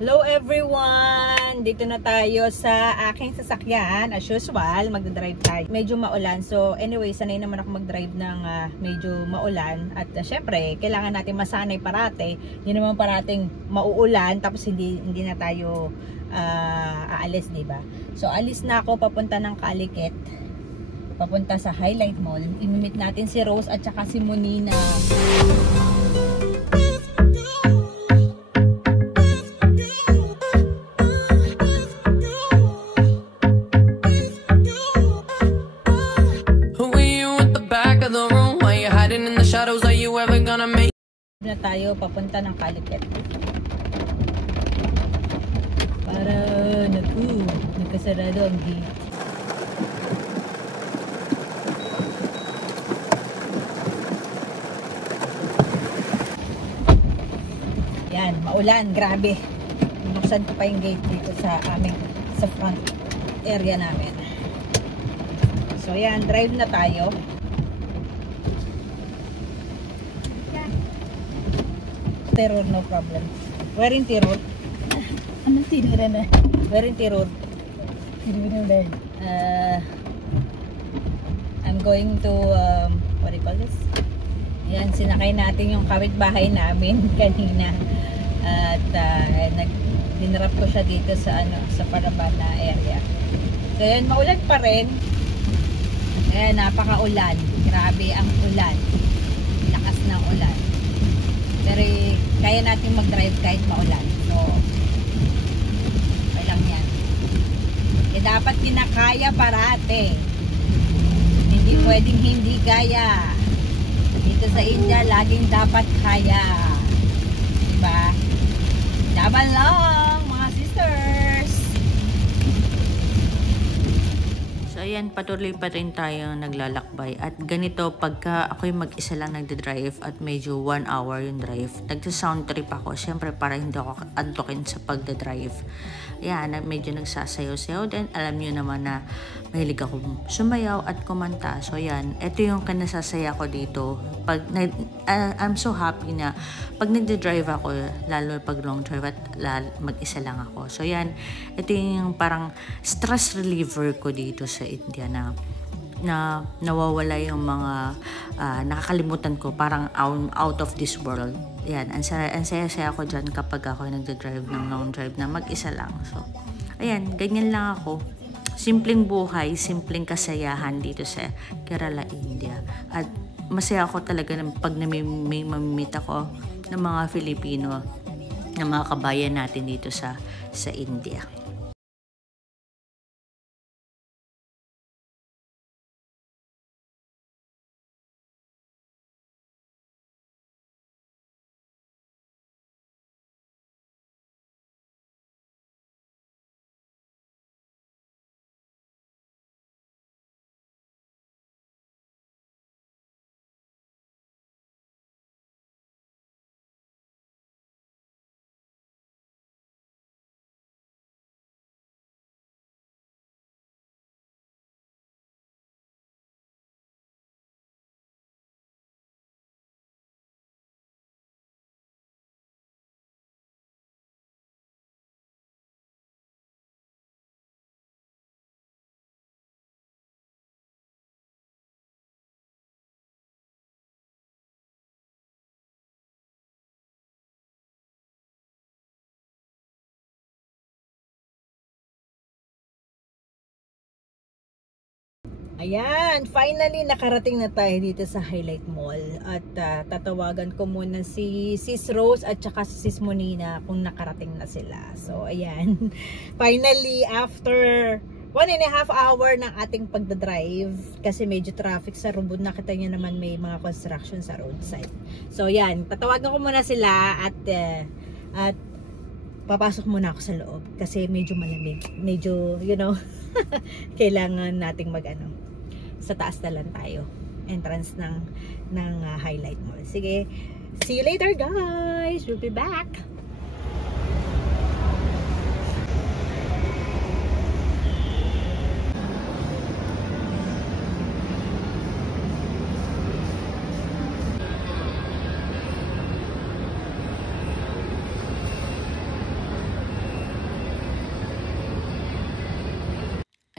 Hello everyone! Dito na tayo sa aking sasakyan. As usual, magdadrive tayo. Medyo maulan. So anyway, sanay naman ako magdrive ng medyo maulan. At syempre, kailangan natin masanay parate. Hindi naman parating mauulan tapos hindi na tayo aalis, diba? So alis na ako papunta ng Calicut. Papunta sa Highlight Mall. Imimit natin si Rose at saka si Monina. Na tayo papunta ng Calicut para nagkasarado ang gate. Yan, maulan, grabe. Binuksan ko pa yung gate dito sa front area namin. So yan, drive na tayo. Terror, no problem. Where in Tirur? Ano Tirur na? Where in Tirur? Tirur na. I'm going to what do you call this? Yan, sinakay natin yung kapitbahay namin kanina. At dinrap ko siya dito sa sa Parabana area. So yan, maulan pa rin. Ayan, napaka-ulan. Grabe ang ulan. Lakas ng ulan. Pero kaya natin mag-drive kahit maulan. So, okay lang yan. Eh, dapat kinakaya parate. Hindi pwedeng hindi kaya. Dito sa India, laging dapat kaya. Diba? Laban lang, mga sisters! So ayan, patuloy pa rin tayo naglalakbay. At ganito, pagka ako'y mag-isa lang nagdadrive at medyo 1 hour yung drive, nagsa-sound trip ako. Siyempre para hindi ako antokin sa pagdadrive. Ayan, medyo nagsasayaw-sayaw din. Alam nyo naman na mahilig akong sumayaw at kumanta. So ayan, ito yung kinasasaya ko dito. I'm so happy na pag nagdadrive ako, lalo pag long drive at mag-isa lang ako. So ayan, ito yung parang stress reliever ko dito sa India na nawawala yung mga nakakalimutan ko, parang out of this world. Yan, ang saya-saya ko dyan kapag ako nagdadrive ng long drive na mag-isa lang. So, ayan, ganyan lang ako. Simpleng buhay, simpleng kasayahan dito sa Kerala, India. At masaya ako talaga pag mamimit ako ng mga Filipino, ng mga kabayan natin dito sa India. Ayan, finally nakarating na tayo dito sa Highlight Mall. At tatawagan ko muna si Sis Rose at saka si Sis Monina kung nakarating na sila. So ayan, finally after 1.5 hour ng ating pagdadrive, kasi medyo traffic sa Rubud, nakita nyo naman may mga construction sa roadside. So ayan, tatawagan ko muna sila at papasok muna ako sa loob kasi medyo malamig, medyo kailangan nating sa taas na lang tayo, entrance ng Highlight Mall. Sige, see you later guys, we'll be back.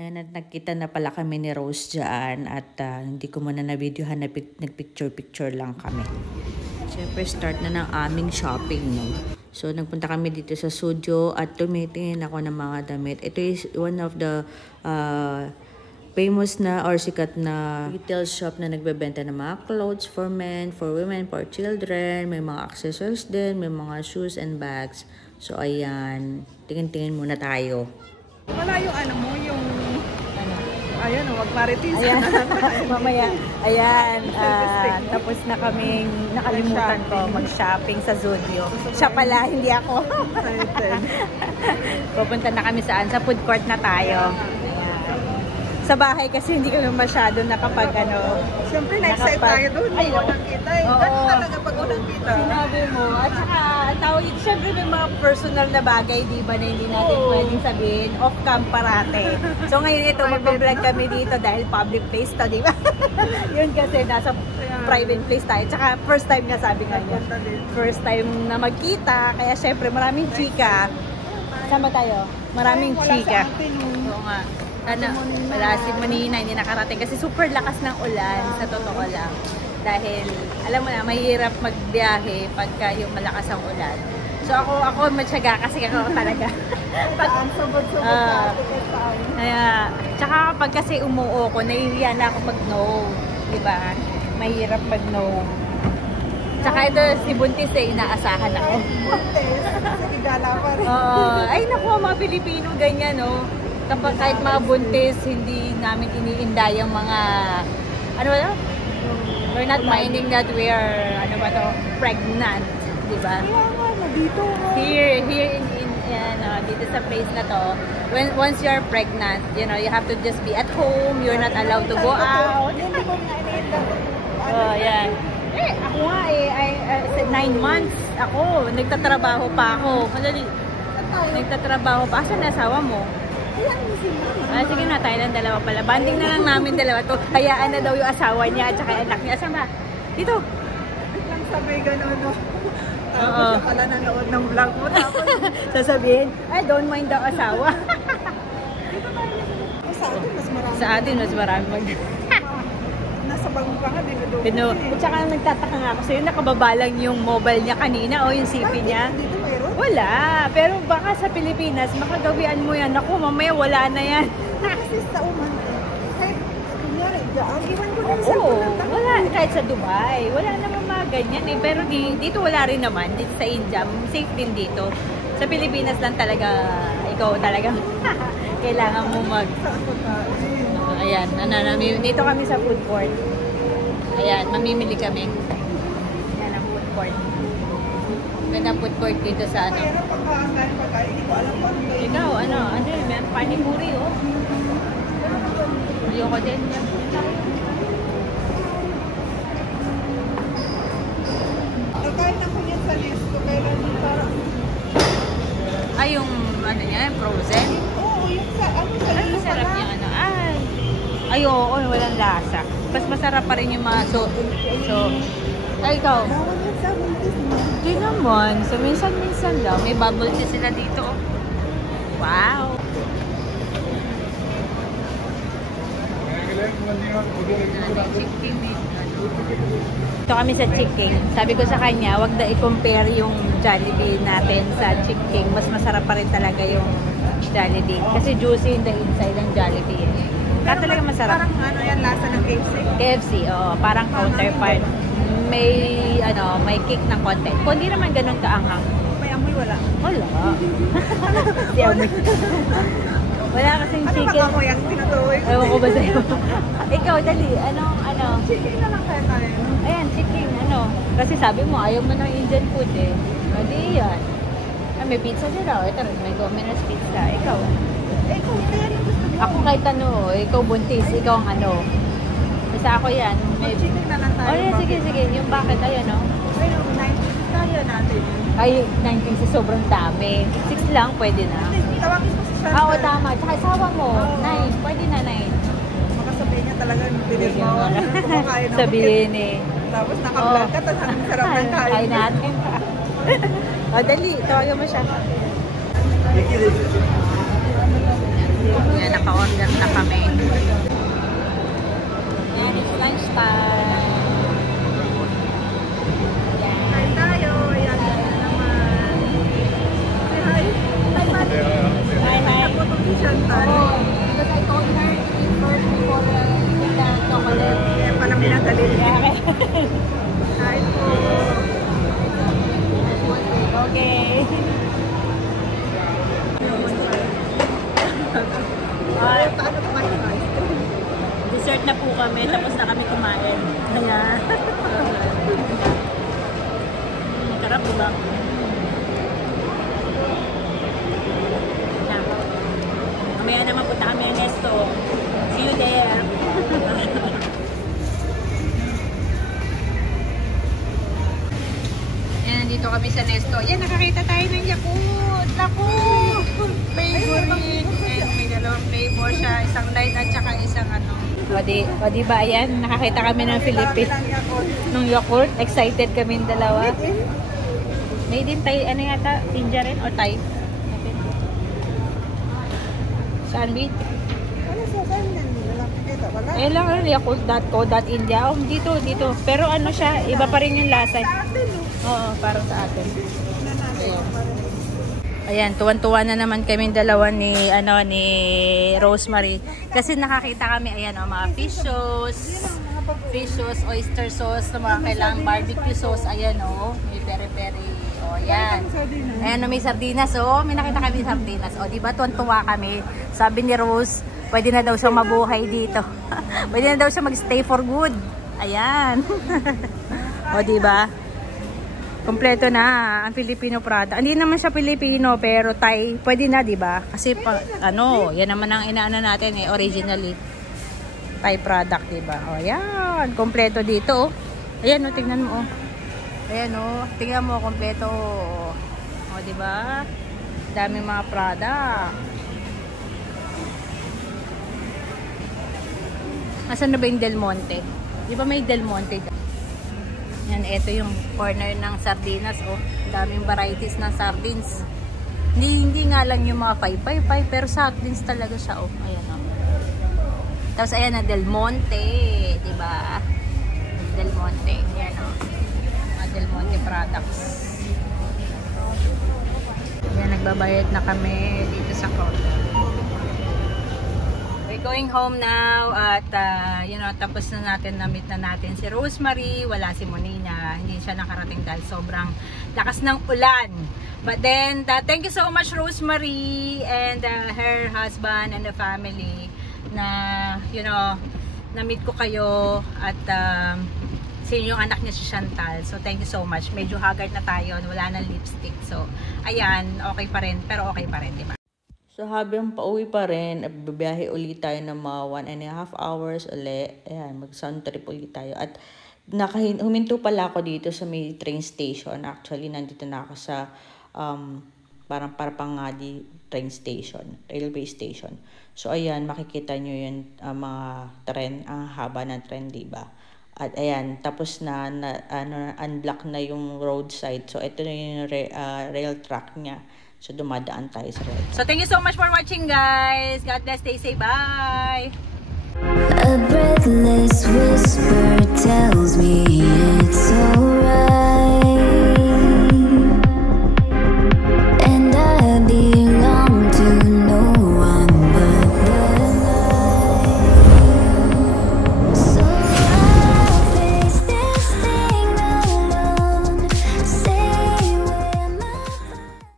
Ayan, at nagkita na pala kami ni Rose dyan at hindi ko muna na-videohan, nagpicture-picture lang kami. Siyempre, start na ng aming shopping, no? So, nagpunta kami dito sa studio at tumitingin ako ng mga damit. Ito is one of the famous na or sikat na retail shop na nagbebenta ng mga clothes for men, for women, for children. May mga accessories din, may mga shoes and bags. So, ayan. Tingin-tingin muna tayo. Wala yung ano mo, yung ayan, wag maritis. Ayan. Mamaya, ayan, tapos na kaming nakalimutan ko mag-shopping sa Zudio. Siya pala, hindi ako. Pupunta na kami saan? Sa food court na tayo. Ayan. Sa bahay kasi hindi kami masyado nakapag ano. Siyempre, na-excite tayo doon. Ay, unang kita eh. Ganun talaga pag unang kita. Sinabi mo. At saka, tawag, siyempre may mga personal na bagay, di ba, na hindi natin pwedeng sabihin. Off-cam parate. So ngayon ito, mag-vlog kami dito dahil public place to, di ba? Yun kasi, nasa private place tayo. Tsaka first time nga sabi nga niya. First time na magkita. Kaya syempre, maraming chika. Sama tayo. Maraming chika. Oo nga. Sana, wala si Manina, hindi nakarating kasi super lakas ng ulan, sa totoo lang. Dahil, alam mo na, mahirap magbiyahe pagka yung malakas ang ulan. So ako matyaga kasi ako talaga. Kaya, tsaka kapag kasi umuo ko, nahihiya na ako mag-no. Diba? Mahirap mag-no. Tsaka ito, si Buntis eh, inaasahan ako. Buntis? Sigala pa rin. Ay naku, mga Pilipino ganyan, no? Kapag kahit mga buntis, hindi namin iniinda yung mga, ano ba ito? We're not minding that we are, ano ba ito, pregnant, di ba? Dito. Here dito sa place na to, once you're pregnant, you know, you have to just be at home, you're not allowed to go out. Oh, yan. Ako nga eh, 9 months ako, nagtatrabaho pa ako. Madali, nagtatrabaho pa. Asan na asawa mo? Sige na, Thailand, dalawa pala. Banding na lang namin dalawa to. Hayaan na daw yung asawa niya at saka anak niya. Asama? Dito. Lang sabi gano'n, no? Oo. Tapos pala nanood ng vlog mo. Tapos Sasabihin, ay, don't mind daw asawa. sa atin, mas marami. Sa atin, mas marami Nasa bago pa nga, dinudo. At saka nagtataka nga ako sa'yo, nakababa lang yung mobile niya kanina o yung CP niya. Dito mayroon? Wala. Pero baka sa Pilipinas, makagawian mo yan. Ako, mamaya wala na yan. Kasi sa uman, kahit kunyari, iwan ko lang sa Oo, wala. Kahit sa Dubai, wala naman mga ganyan eh. Pero dito wala rin naman. Dito sa India, safe din dito. Sa Pilipinas lang talaga, ikaw talaga kailangan mo ayan, dito kami sa food court. Ayan, mamimili kami. Ayan ang food court. Ganda food court dito sa ano. Mayroon pagkain, hindi ko alam kung ano. Ikaw, ano yun, may panipuri, oh. Ayoko din yan. Nagkain ako yan sa list ko, kailan yung parang... Ay, yung ano niya, frozen? Oo, yung sa Ay, masarap yung ano. Ay, oo, walang lasa. Mas masarap pa rin yung mga ay, ikaw. Bawal yan sa buntis mo. Hindi naman. So, minsan-minsan lang. May bubble tea sila dito. Wow! Ito kami sa Chikking. Sabi ko sa kanya, wag na i-compare yung Jollibee natin sa Chikking. Mas masarap pa rin talaga yung Jollibee. Kasi juicy in the inside ng Jollibee. Kaya talaga masarap. Parang ano yan, lasa ng KFC. KFC, oo. Parang counterpart. May kick ng konti. Kung di naman ganun kaanghang. May amoy, wala. Wala. Di amoy. Wala kasing Ano chicken. baka amoy ang tinutuloy? Ewan ko ba sa'yo? Ikaw, dali. Ano? Chicken na lang kaya tayo. Ayan, chicken. Kasi sabi mo, ayaw mo ng Indian food eh. O di yan. May pizza sila. Ito rin, may Domino's pizza. Ikaw. Kung kaya rin gusto mo. Ako kahit ikaw buntis, ikaw ang ano. Basta ako yan. Chicken na lang tayo. Oh, yeah, sige. Yung bakit, ayun, no? Pero 90 kaya natin. Ay, 19 sobrang dami. 6 lang, pwede na. Tawagin mo si Shantel. Oo, tama. Tsaka isawa mo. 9, pwede na 9. Baka sabihin niya talaga, bilis mo. Kumakain ako. Sabihin eh. Tapos naka-vlog ka, tapos ang sarap ng kain. Kain natin. O, dali. Tawagan mo siya. Yan, naka-order na kami. And it's lunch time. Kain tayo. Yan naman. Say hi. Hi, Mali. Hi, hi. Ako itong si Chantal. Because I told her to eat first before the chocolate. Kaya pala minadali. Kain po. Okay. Paano kumain ng ice cream? Dessert na po kami, tapos na kami kumain. Kaya, sarap diba? Na. Mamaya naman punta kami ang Nesto. See you there. Yan, dito kami sa Nesto. Yan, nakakita tayo ng Yakult. Naku! Favorite. And may dalawang flavor siya. Isang light at saka isang ano. O di ba, ayan, nakakita kami ng Philippines. Nung Yakult. Excited kami dalawa. Made in Thai, ano yata? India rin or Thai? Saan, Bid? Ano sa kanya? Wala. Eh lang, Yakult.co.india. Oh, dito. Pero ano siya, iba pa rin yung lasa. Oo, parang sa atin. Ayan, tuwan-tuwa na naman kami dalawa ni Rosemary. Kasi nakakita kami, ayan, mga fish sauce, oyster sauce, na mga kailangang barbecue sauce, ayan may peri-peri. O, ayan. Ayan, may sardinas. O, may nakita kami sardinas. O, diba, tuwan-tuwa kami. Sabi ni Rose, pwede na daw siyang mabuhay dito. Pwede na daw siya mag-stay for good. Ayan. O, diba? Kompleto na ang Filipino product. Hindi naman siya Filipino pero Thai, pwede na, 'di ba? Kasi yan naman ang inaano natin originally. Thai product, 'di ba? Oh, yan, kompleto dito. Ayan, tingnan mo. Ayan tingnan mo kompleto. Oh, 'di ba? Daming mga product. Asan na ba yung Del Monte? 'Di ba may Del Monte? Yan, ito yung corner ng sardinas. Daming varieties ng sardines. Hindi nga lang yung mga 555, pero sardines talaga siya. Ayan Tapos ayan na Del Monte, 'di ba? Del Monte. Ayan mga Del Monte products. Ayan, nagbabayad na kami dito sa counter. Going home now at tapos na na-meet na natin si Rosemary, wala si Monina, hindi siya nakarating dahil sobrang lakas ng ulan. But then thank you so much Rosemary and her husband and the family na na-meet ko kayo at yung anak niya si Chantal. So thank you so much. Medyo haggard na tayo, wala na lipstick. So ayan, okay pa rin, pero okay pa rin, di ba? So habang pauwi pa rin, bibiyahe ulit tayo ng mga 1.5 hours ulit. Ayan, mag-sound trip ulit tayo. At huminto pala ako dito sa may train station. Actually, nandito na ako sa parang Parapangadi train station, railway station. So ayan, makikita nyo yung mga tren, ang haba ng tren, diba? At ayan, tapos na unblock na yung roadside. So ito na yung rail track niya. So, dumadaan tayo sa road. So, thank you so much for watching, guys. God bless. Stay safe. Bye! A breathless whisper tells me it's alright.